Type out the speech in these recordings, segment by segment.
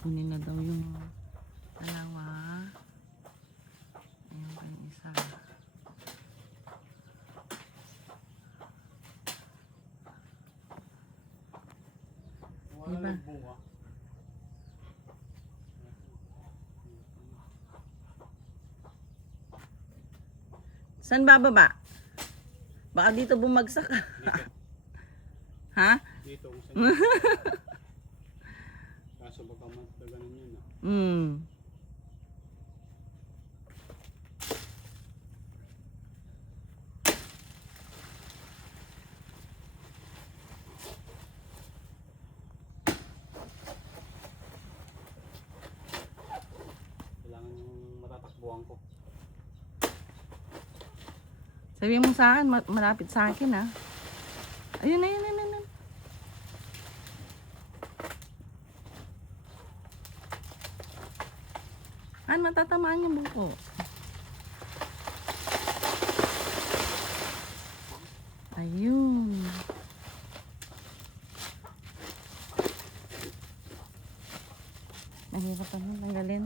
Kunin na daw yung dalawa. Ayan pa yung isa. Diba? Saan bababa? Baka dito bumagsak. Dito. Ha? Dito kung saan. Kaso baka mataganan yun ah. Kailangan yung matatakbuhan ko. Sabi mo sa akin, malapit sa akin ha. Ayun, ayun, ayun, ayun. Han, matatamaan yung buko. Ayun. Nahirapan mo tanggalin.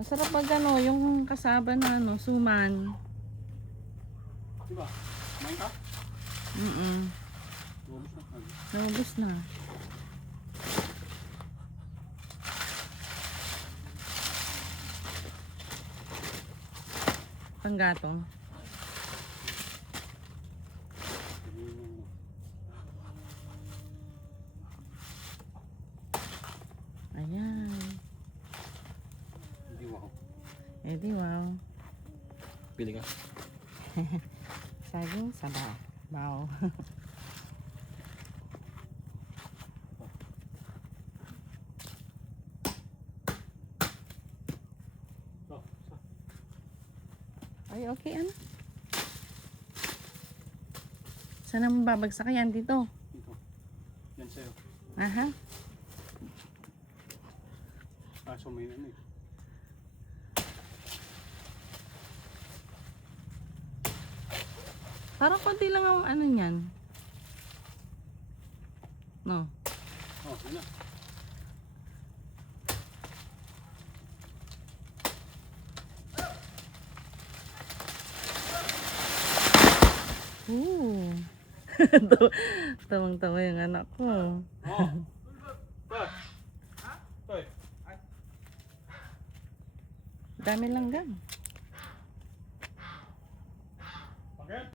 Masarap pag ano, yung kasaba na ano, suman. Diba? Kumain ka? Ubus na. Naubos na. Panggatong. Ayan. Hindi wow. Eh di wow. Pili ka. Saging sabaw. Wow. Ay, okay ano? Saan naman babagsak yan dito? Dito. Yan sa'yo. Aha. Kaso may ano eh. Parang konti lang ang ano niyan. No. Oh, yun na. Ooh. Tawang-tawa yung anak ko. Oh. Toy. Dami lang gan.